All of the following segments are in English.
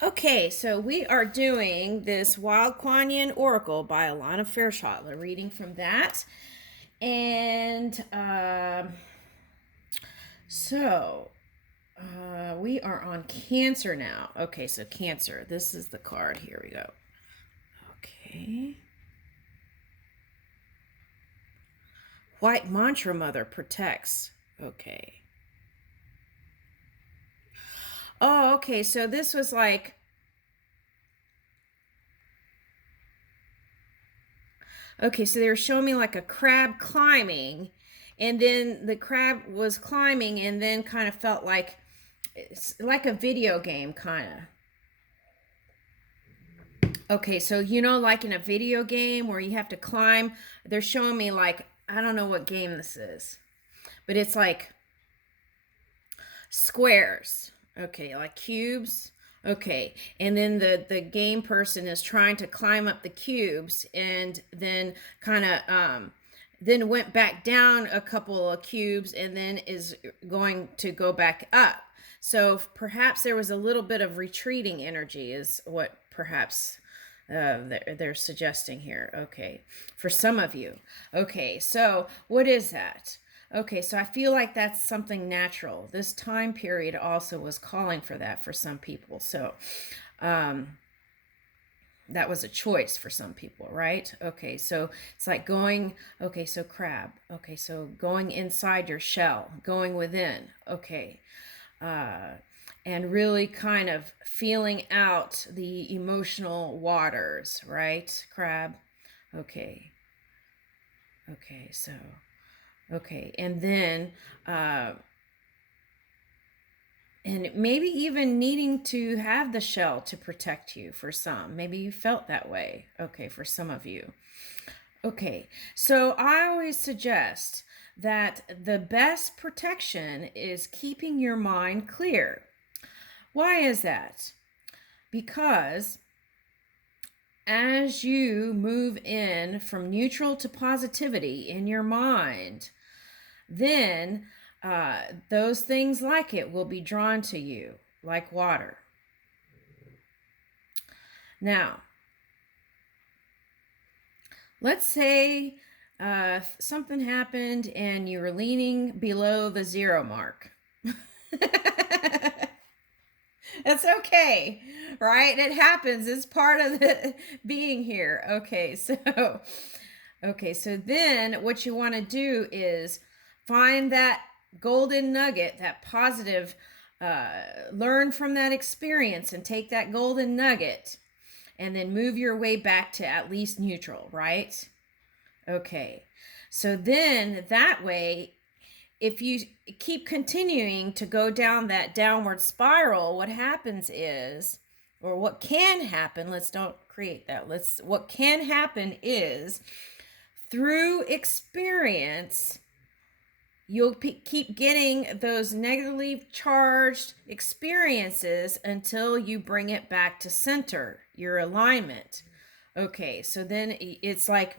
Okay, so we are doing this Wild Kuan Yin Oracle by Alana Fairchild. We're reading from that. And so we are on Cancer now. Okay, so Cancer. This is the card. Here we go. Okay. White Mantra Mother protects. Okay. Oh, okay. So this was like, okay, so they were showing me like a crab climbing, and then the crab was climbing, and then kind of felt like it's like a video game, kind of. Okay, so like in a video game where you have to climb, they're showing me like, I don't know what game this is, but it's like squares. Okay, like cubes. Okay, and then the game person is trying to climb up the cubes, and then kind of then went back down a couple of cubes, and then is going to go back up. So perhaps there was a little bit of retreating energy, is what perhaps they're suggesting here. Okay, for some of you. Okay, so what is that? Okay, so I feel like that's something natural. This time period also was calling for that for some people. So that was a choice for some people, right? Okay, so it's like going, okay, so crab. Okay, so going inside your shell, going within. Okay. And really kind of feeling out the emotional waters, right? Crab. Okay. Okay, so okay, and then and maybe even needing to have the shell to protect you for some. Maybe you felt that way. Okay, for some of you. Okay, so I always suggest that the best protection is keeping your mind clear. Why is that? Because as you move in from neutral to positivity in your mind, then those things like it will be drawn to you like water. Now, let's say something happened and you were leaning below the zero mark. It's okay, right? It happens. It's part of the being here. Okay, so then what you want to do is find that golden nugget, that positive, learn from that experience and take that golden nugget and then move your way back to at least neutral, right? Okay. So then that way, if you keep continuing to go down that downward spiral, what happens is, or what can happen, let's don't create that. What can happen is through experience, you'll keep getting those negatively charged experiences until you bring it back to center, your alignment. Okay, so then it's like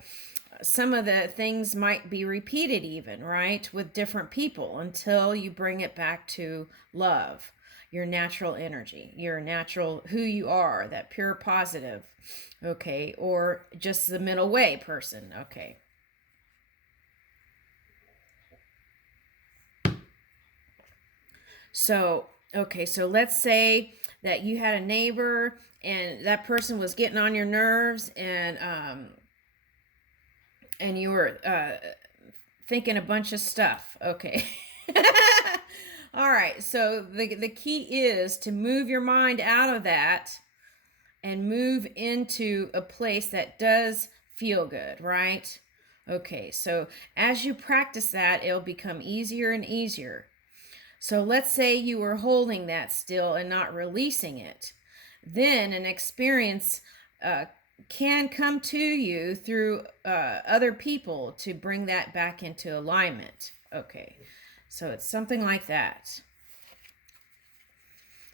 some of the things might be repeated even, right, with different people until you bring it back to love, your natural energy, your natural who you are, that pure positive. Okay, or just the middle way person. Okay. So, okay, so let's say that you had a neighbor and that person was getting on your nerves, and you were thinking a bunch of stuff. Okay. All right. So the key is to move your mind out of that and move into a place that does feel good, right? Okay. So as you practice that, it'll become easier and easier. So let's say you were holding that still and not releasing it. Then an experience can come to you through other people to bring that back into alignment. Okay, so it's something like that.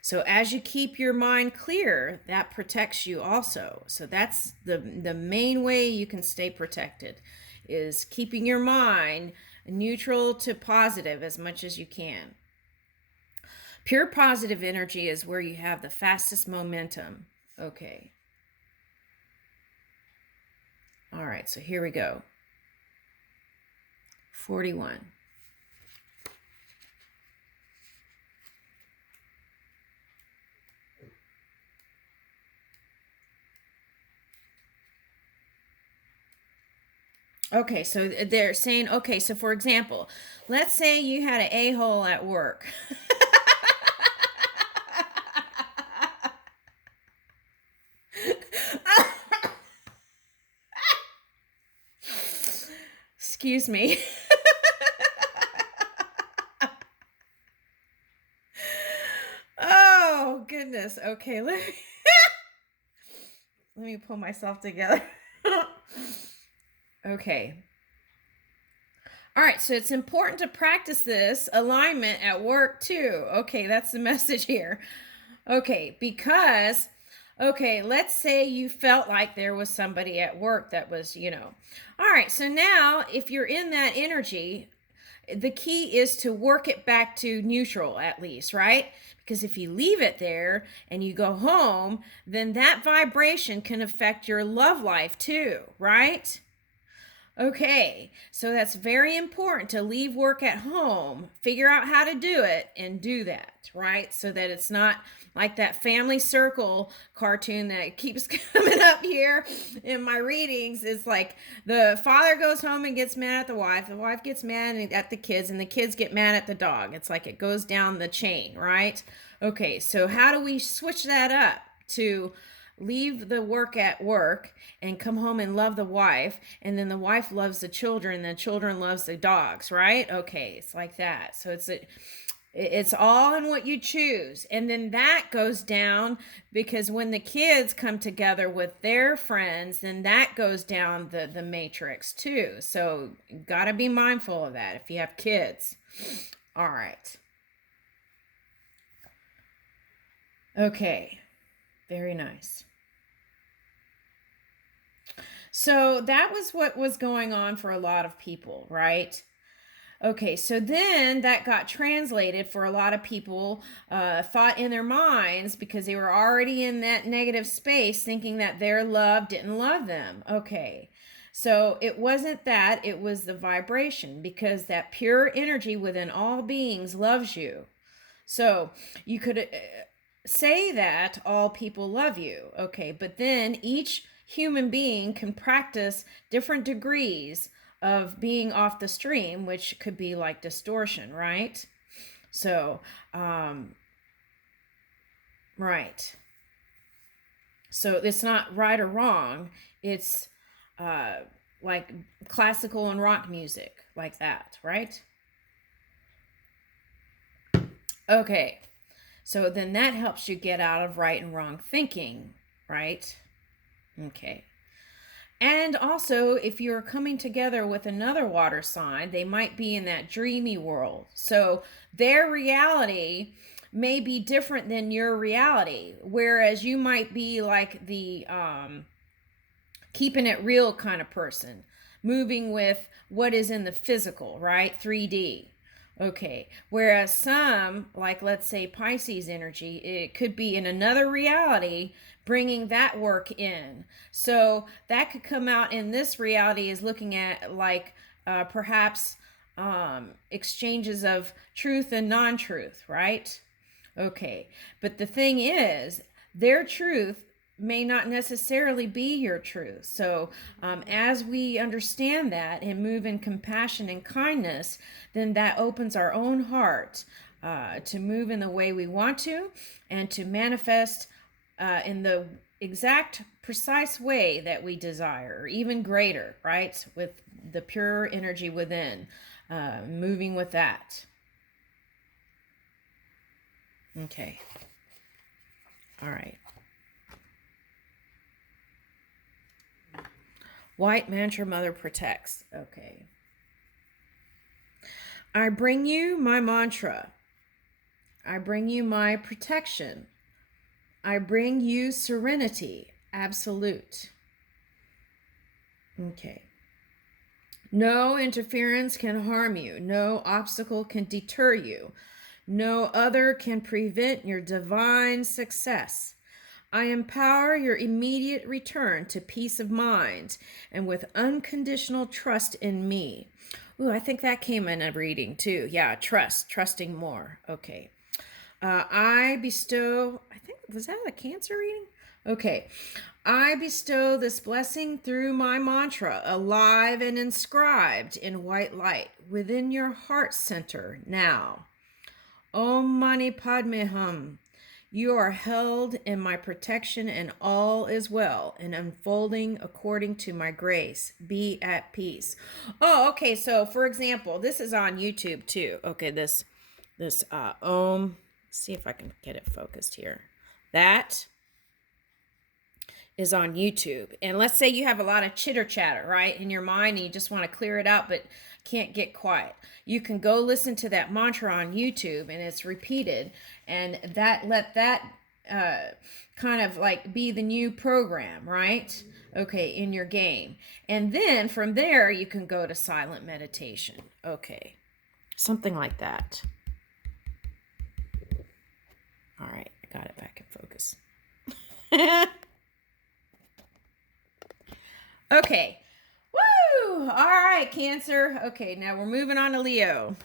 So as you keep your mind clear, that protects you also. So that's the main way you can stay protected, is keeping your mind neutral to positive as much as you can. Pure positive energy is where you have the fastest momentum. Okay. All right, so here we go. 41. Okay, so they're saying, okay, so for example, let's say you had an a-hole at work. Excuse me. Oh, goodness. Okay, let me pull myself together. Okay. All right, so it's important to practice this alignment at work too. Okay, that's the message here. Okay, because, okay, let's say you felt like there was somebody at work that was, All right, so now if you're in that energy, the key is to work it back to neutral at least, right? Because if you leave it there and you go home, then that vibration can affect your love life too, right? Okay, so that's very important to leave work at home, figure out how to do it, and do that, right? So that it's not like that family circle cartoon that keeps coming up here in my readings. It's like the father goes home and gets mad at the wife gets mad at the kids, and the kids get mad at the dog. It's like it goes down the chain, right? Okay, so how do we switch that up to leave the work at work and come home and love the wife, and then the wife loves the children, and the children loves the dogs, right? Okay, it's like that. So it's all in what you choose. And then that goes down because when the kids come together with their friends, then that goes down the matrix too. So got to be mindful of that if you have kids. All right. Okay. Very nice. So that was what was going on for a lot of people, right? Okay, so then that got translated for a lot of people, thought in their minds because they were already in that negative space thinking that their love didn't love them. Okay, so it wasn't that, it was the vibration because that pure energy within all beings loves you. So you could say that all people love you, okay, but then each human being can practice different degrees of being off the stream, which could be like distortion, right? So, right. So it's not right or wrong. It's uh, like classical and rock music, like that, right? Okay. So then that helps you get out of right and wrong thinking, right? Okay. And also, if you're coming together with another water sign, they might be in that dreamy world. So their reality may be different than your reality. Whereas you might be like the keeping it real kind of person, moving with what is in the physical, right? 3D. Okay. Whereas some, like let's say Pisces energy, it could be in another reality bringing that work in. So that could come out in this reality is looking at like perhaps exchanges of truth and non-truth, right? Okay. But the thing is, their truth may not necessarily be your truth. So, as we understand that and move in compassion and kindness, then that opens our own heart to move in the way we want to and to manifest in the exact precise way that we desire, or even greater, right? With the pure energy within, moving with that. Okay. All right. White mantra mother protects. Okay. I bring you my mantra. I bring you my protection. I bring you serenity, absolute. Okay. No interference can harm you. No obstacle can deter you. No other can prevent your divine success. I empower your immediate return to peace of mind and with unconditional trust in me. Ooh, I think that came in a reading too. Yeah, trusting more. Okay. I bestow, I think, was that a Cancer reading? Okay. I bestow this blessing through my mantra, alive and inscribed in white light within your heart center now. Om Mani Padme Hum. You are held in my protection and all is well and unfolding according to my grace. Be at peace. Oh, okay. So for example, this is on YouTube too. Okay, this Om. See if I can get it focused here. That is on YouTube. And let's say you have a lot of chitter chatter, right, in your mind and you just want to clear it out but can't get quiet. You can go listen to that mantra on YouTube and it's repeated, and let that kind of like be the new program, right? Okay, in your game. And then from there you can go to silent meditation. Okay. Something like that. All right, I got it back in focus. Okay. Woo! All right, Cancer. Okay, now we're moving on to Leo.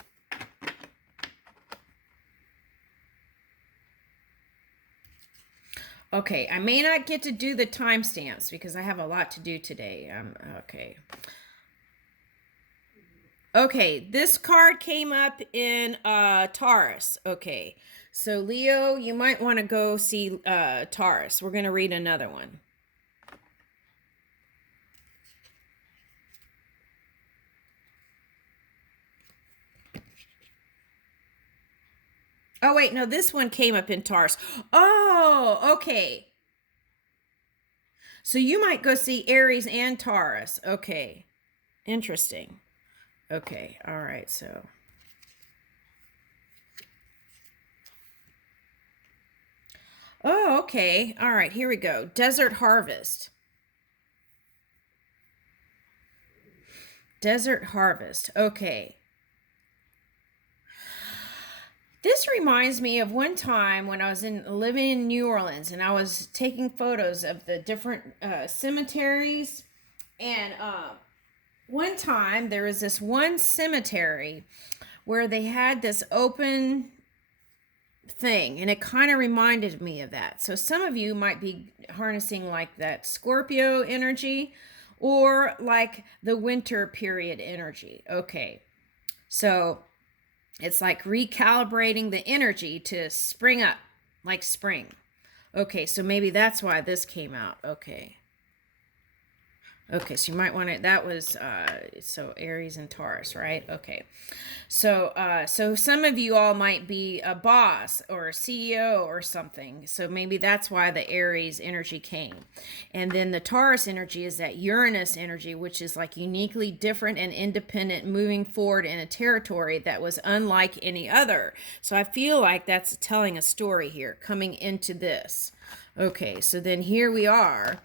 Okay, I may not get to do the timestamps because I have a lot to do today. Okay. Okay, this card came up in Taurus. Okay, so Leo, you might want to go see Taurus. We're going to read another one. Oh, wait, no, this one came up in Taurus. Oh, okay. So you might go see Aries and Taurus. Okay. Interesting. Okay. All right. So. Oh, okay. All right. Here we go. Desert Harvest. Desert Harvest. Okay. This reminds me of one time when I was living in New Orleans and I was taking photos of the different cemeteries. And one time there was this one cemetery where they had this open thing, and it kind of reminded me of that. So some of you might be harnessing like that Scorpio energy or like the winter period energy. Okay. So it's like recalibrating the energy to spring up, like spring. Okay, so maybe that's why this came out. Okay. Okay, so you might want to, that was, so Aries and Taurus, right? Okay. So some of you all might be a boss or a CEO or something. So maybe that's why the Aries energy came. And then the Taurus energy is that Uranus energy, which is like uniquely different and independent, moving forward in a territory that was unlike any other. So I feel like that's telling a story here coming into this. Okay, so then here we are,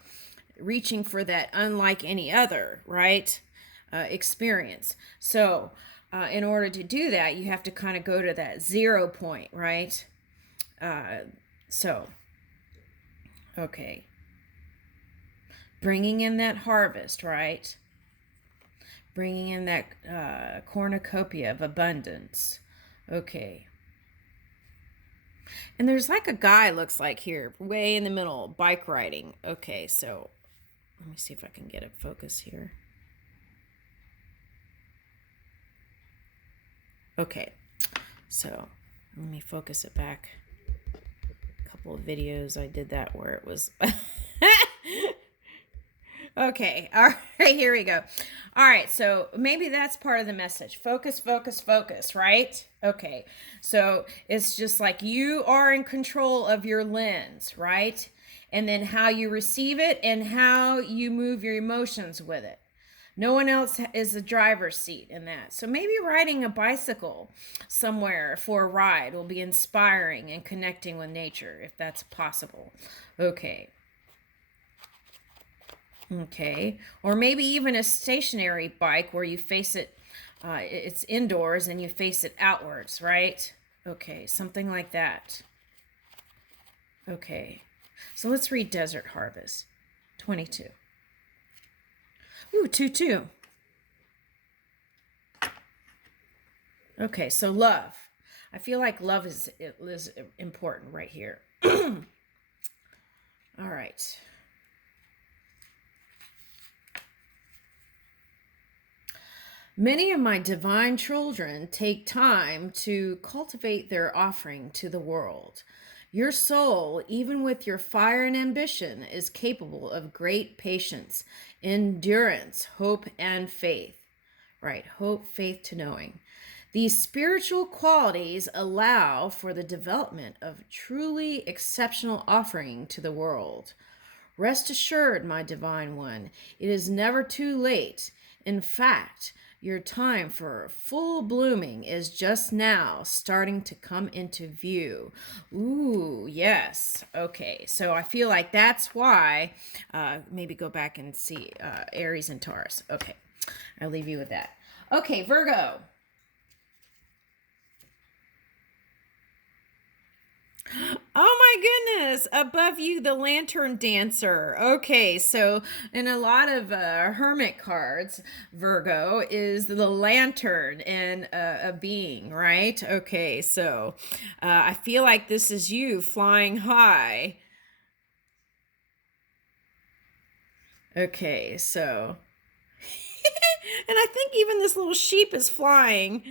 reaching for that unlike any other, right, experience. So in order to do that, you have to kind of go to that 0 point, right? Okay. Bringing in that harvest, right? Bringing in that cornucopia of abundance. Okay. And there's like a guy, looks like here, way in the middle, bike riding. Okay, so let me see if I can get it focused here. Okay, so let me focus it back. A couple of videos I did that where it was... Okay, all right, here we go. All right, so maybe that's part of the message. Focus, focus, focus, right? Okay, so it's just like you are in control of your lens, right? And then how you receive it and how you move your emotions with it. No one else is the driver's seat in that. So maybe riding a bicycle somewhere for a ride will be inspiring and connecting with nature, if that's possible. Okay. Okay. Or maybe even a stationary bike where you face it, it's indoors and you face it outwards, right? Okay, something like that. Okay, so let's read Desert Harvest. 22. Ooh, 2-2. Okay, so love. I feel like love is important right here. All right. Many of my divine children take time to cultivate their offering to the world. Your soul, even with your fire and ambition, is capable of great patience, endurance, hope, and faith. Right, hope, faith to knowing. These spiritual qualities allow for the development of truly exceptional offering to the world. Rest assured, my divine one, it is never too late. In fact, your time for full blooming is just now starting to come into view. Ooh, yes. Okay, so I feel like that's why, maybe go back and see Aries and Taurus. Okay, I'll leave you with that. Okay, Virgo. Oh my goodness, above you, the lantern dancer. Okay, so in a lot of hermit cards, Virgo is the lantern and a being, right? Okay, so I feel like this is you flying high. Okay, so. And I think even this little sheep is flying.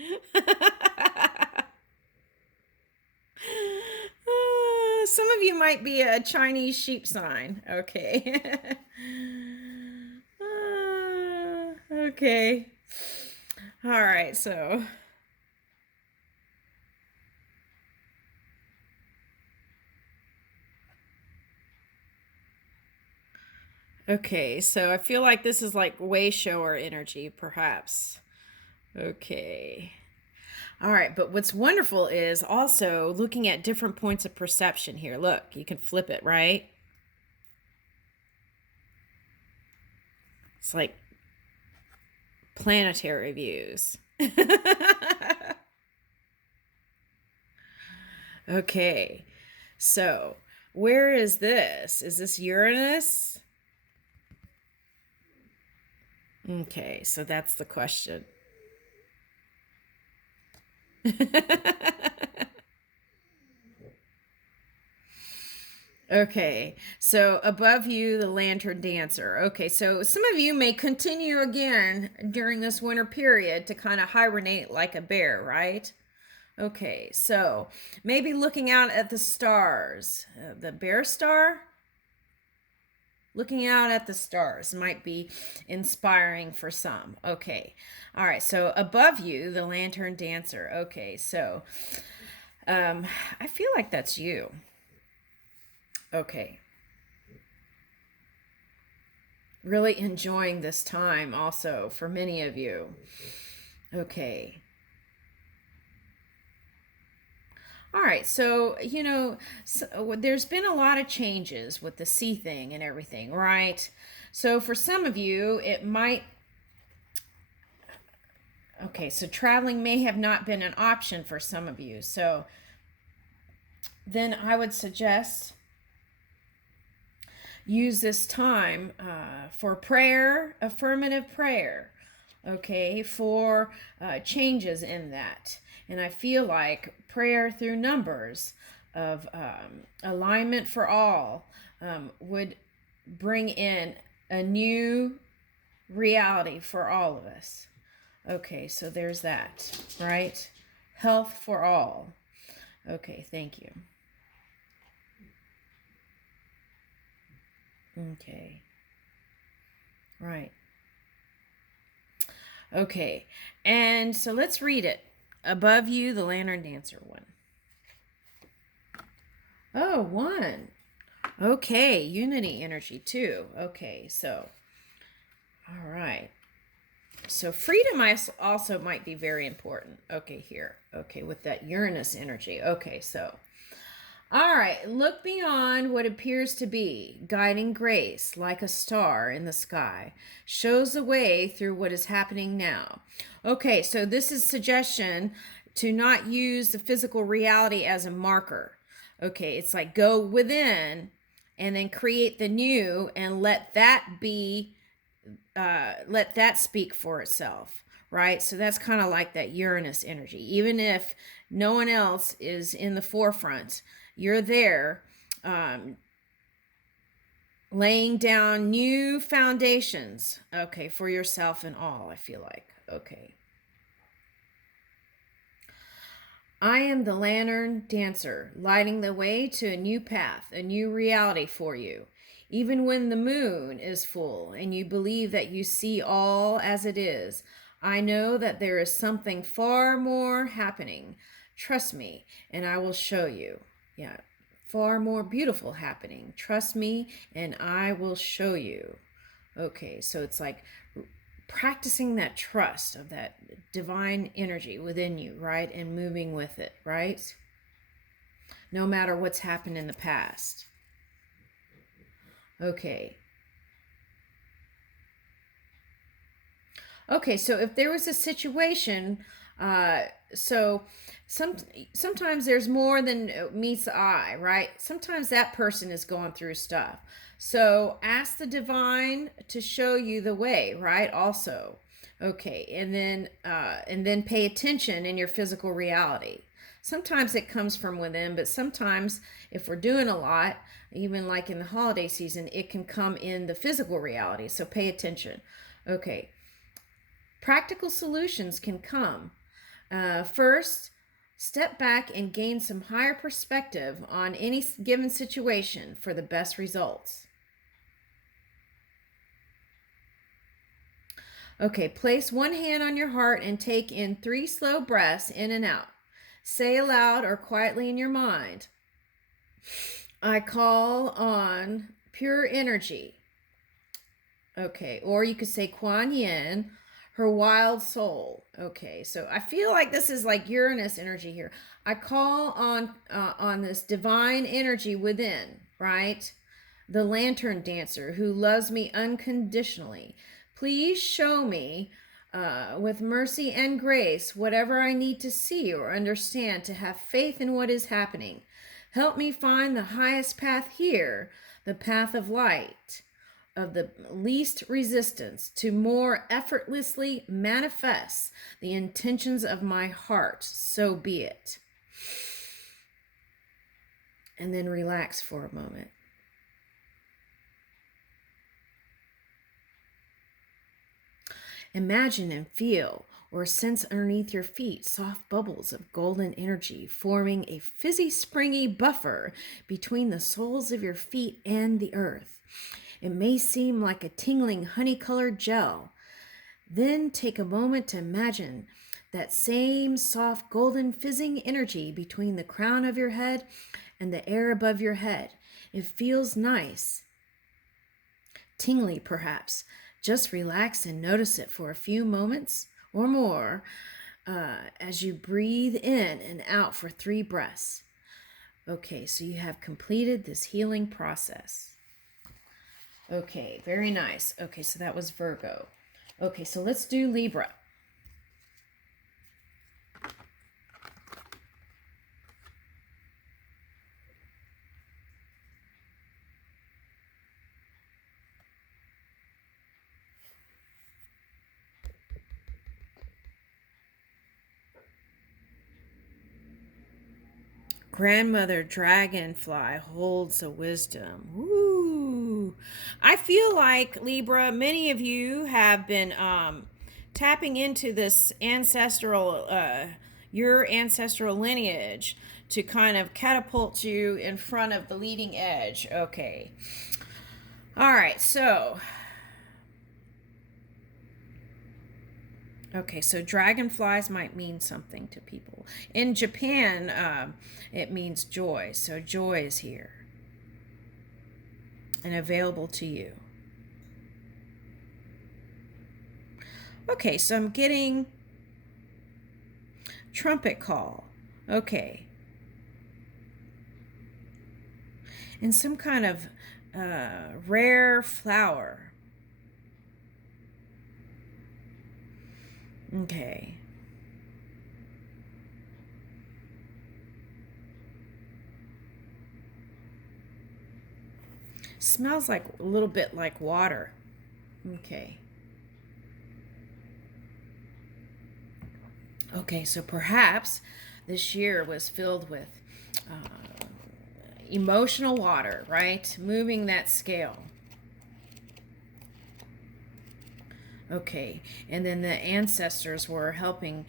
Some of you might be a Chinese sheep sign. Okay. Okay. All right, so. Okay, so I feel like this is like way shower energy, perhaps. Okay. All right, but what's wonderful is also looking at different points of perception here. Look, you can flip it, right? It's like planetary views. Okay, so where is this? Is this Uranus? Okay, so that's the question. Okay, so above you, the lantern dancer. Okay, so some of you may continue again during this winter period to kind of hibernate like a bear, right? Okay, so maybe looking out at the stars. The bear star? Looking out at the stars might be inspiring for some. Okay, all right, so above you, the lantern dancer. Okay, so I feel like that's you. Okay. Really enjoying this time also for many of you. Okay. All right, so, there's been a lot of changes with the sea thing and everything, right? So for some of you, it might. Okay, so traveling may have not been an option for some of you. So then I would suggest use this time for prayer, affirmative prayer, okay, for changes in that. And I feel like prayer through numbers of alignment for all would bring in a new reality for all of us. Okay, so there's that, right? Health for all. Okay, thank you. Okay. Right. Okay. And so let's read it. Above you, the lantern dancer one. Oh, one. Okay. Unity energy too. Okay. So, all right. So freedom also might be very important. Okay, here. Okay, with that Uranus energy. Okay, so. All right, look beyond what appears to be. Guiding grace, like a star in the sky, shows the way through what is happening now. Okay, so this is suggestion to not use the physical reality as a marker. Okay, it's like go within and then create the new and let that speak for itself, right? So that's kind of like that Uranus energy. Even if no one else is in the forefront, you're there, laying down new foundations, okay, for yourself and all, I feel like. Okay. I am the lantern dancer, lighting the way to a new path, a new reality for you. Even when the moon is full and you believe that you see all as it is, I know that there is something far more happening. Trust me, and I will show you. Yeah, far more beautiful happening. Trust me, and I will show you. Okay, so it's like practicing that trust of that divine energy within you, right? And moving with it, right? No matter what's happened in the past. Okay. Okay, so if there was a situation, sometimes there's more than meets the eye, right? Sometimes that person is going through stuff. So ask the divine to show you the way, right? Also, okay, and then pay attention in your physical reality. Sometimes it comes from within, but sometimes if we're doing a lot, even like in the holiday season, it can come in the physical reality. So pay attention. Okay. Practical solutions can come. First, step back and gain some higher perspective on any given situation for the best results. Okay, place one hand on your heart and take in 3 slow breaths in and out. Say aloud or quietly in your mind, I call on pure energy. Okay, or you could say Kuan Yin, her wild soul. Okay, so I feel like this is like Uranus energy here. I call on this divine energy within, right? The lantern dancer who loves me unconditionally. Please show me with mercy and grace whatever I need to see or understand to have faith in what is happening. Help me find the highest path here, the path of light, of the least resistance, to more effortlessly manifest the intentions of my heart. So be it. And then relax for a moment. Imagine and feel or sense underneath your feet soft bubbles of golden energy forming a fizzy, springy buffer between the soles of your feet and the earth. It may seem like a tingling honey-colored gel. Then take a moment to imagine that same soft golden fizzing energy between the crown of your head and the air above your head. It feels nice. Tingly, perhaps. Just relax and notice it for a few moments or more as you breathe in and out for 3 breaths. Okay, so you have completed this healing process. Okay, very nice. Okay, so that was Virgo. Okay, so let's do Libra. Grandmother Dragonfly holds a wisdom. Ooh. I feel like, Libra, many of you have been tapping into this ancestral, your ancestral lineage to kind of catapult you in front of the leading edge. Okay. All right, so okay, so dragonflies might mean something to people. In Japan, it means joy. So joy is here and available to you. Okay, so I'm getting trumpet call. Okay. And some kind of rare flower. Okay. Smells like a little bit like water. Okay. Okay, so perhaps this year was filled with emotional water, right? Moving that scale. Okay, and then the ancestors were helping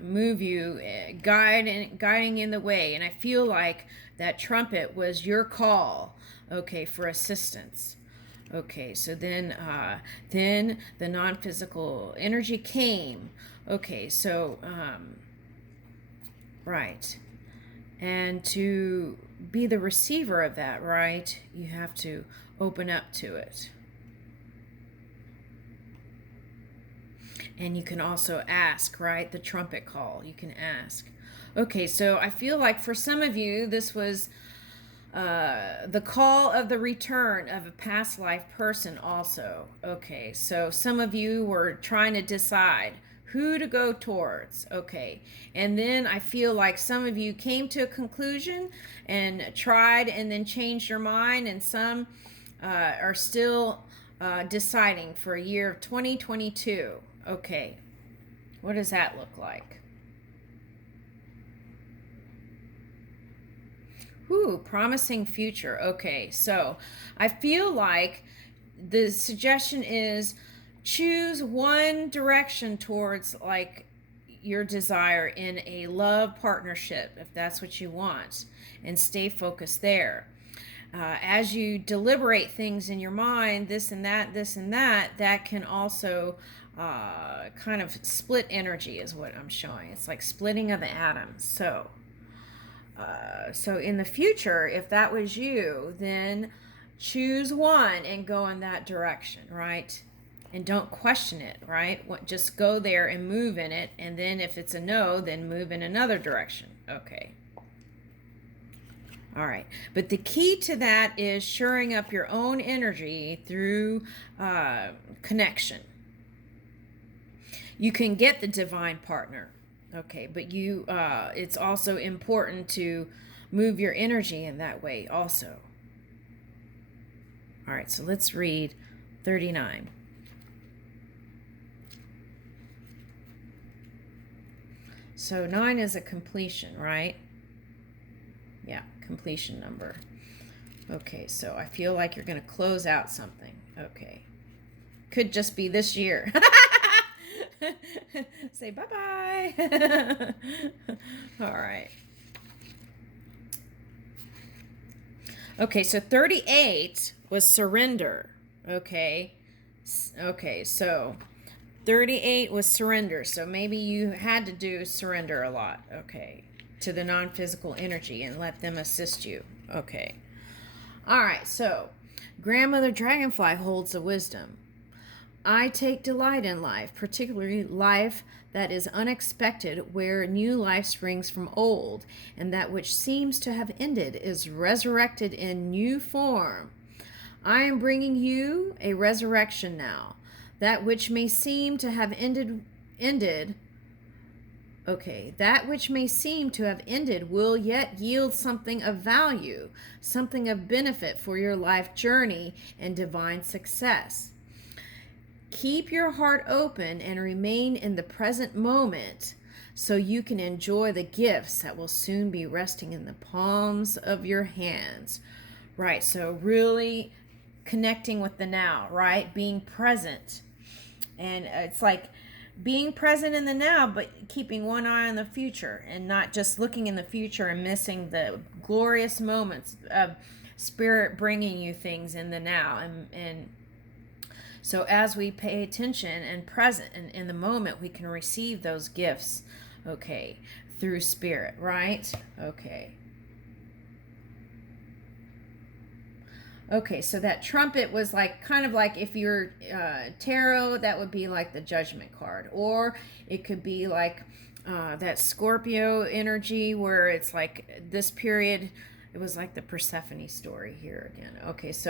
move you, guiding in the way. And I feel like that trumpet was your call, okay, for assistance. Okay, so then the non-physical energy came. Okay, so right, and to be the receiver of that, right, you have to open up to it. And you can also ask, right? The trumpet call, you can ask. Okay, so I feel like for some of you, this was the call of the return of a past life person also. Okay, so some of you were trying to decide who to go towards. Okay, and then I feel like some of you came to a conclusion and tried and then changed your mind, and some are still deciding for a year of 2022. Okay, what does that look like? Ooh, promising future. Okay, so I feel like the suggestion is choose one direction towards like your desire in a love partnership, if that's what you want, and stay focused there. As you deliberate things in your mind, this and that, that can also kind of split energy, is what I'm showing. It's like splitting of the atoms. So in the future, if that was you, then choose one and go in that direction, right? And don't question it, right? Just go there and move in it. And then if it's a no, then move in another direction. Okay. All right. But the key to that is shoring up your own energy through connection. You can get the divine partner. Okay, but it's also important to move your energy in that way also. All right, so let's read 39. So 9 is a completion, right? Yeah, completion number. Okay, so I feel like you're going to close out something. Okay. Could just be this year. Say bye-bye. All right. Okay, so 38 was surrender. Okay. Okay, so 38 was surrender. So maybe you had to do surrender a lot. Okay. To the non-physical energy and let them assist you. Okay. All right, so Grandmother Dragonfly holds the wisdom. I take delight in life, particularly life that is unexpected, where new life springs from old, and that which seems to have ended is resurrected in new form. I am bringing you a resurrection now. That which may seem to have ended. Okay, that which may seem to have ended will yet yield something of value, something of benefit for your life journey and divine success. Keep your heart open and remain in the present moment so you can enjoy the gifts that will soon be resting in the palms of your hands. Right, so really connecting with the now, right? Being present. And it's like being present in the now, but keeping one eye on the future and not just looking in the future and missing the glorious moments of spirit bringing you things in the now. And so as we pay attention and present and in the moment, we can receive those gifts, okay, through spirit, right? Okay. Okay, so that trumpet was like kind of like if you're tarot, that would be like the judgment card. Or it could be like that Scorpio energy where it's like this period, it was like the Persephone story here again. Okay, so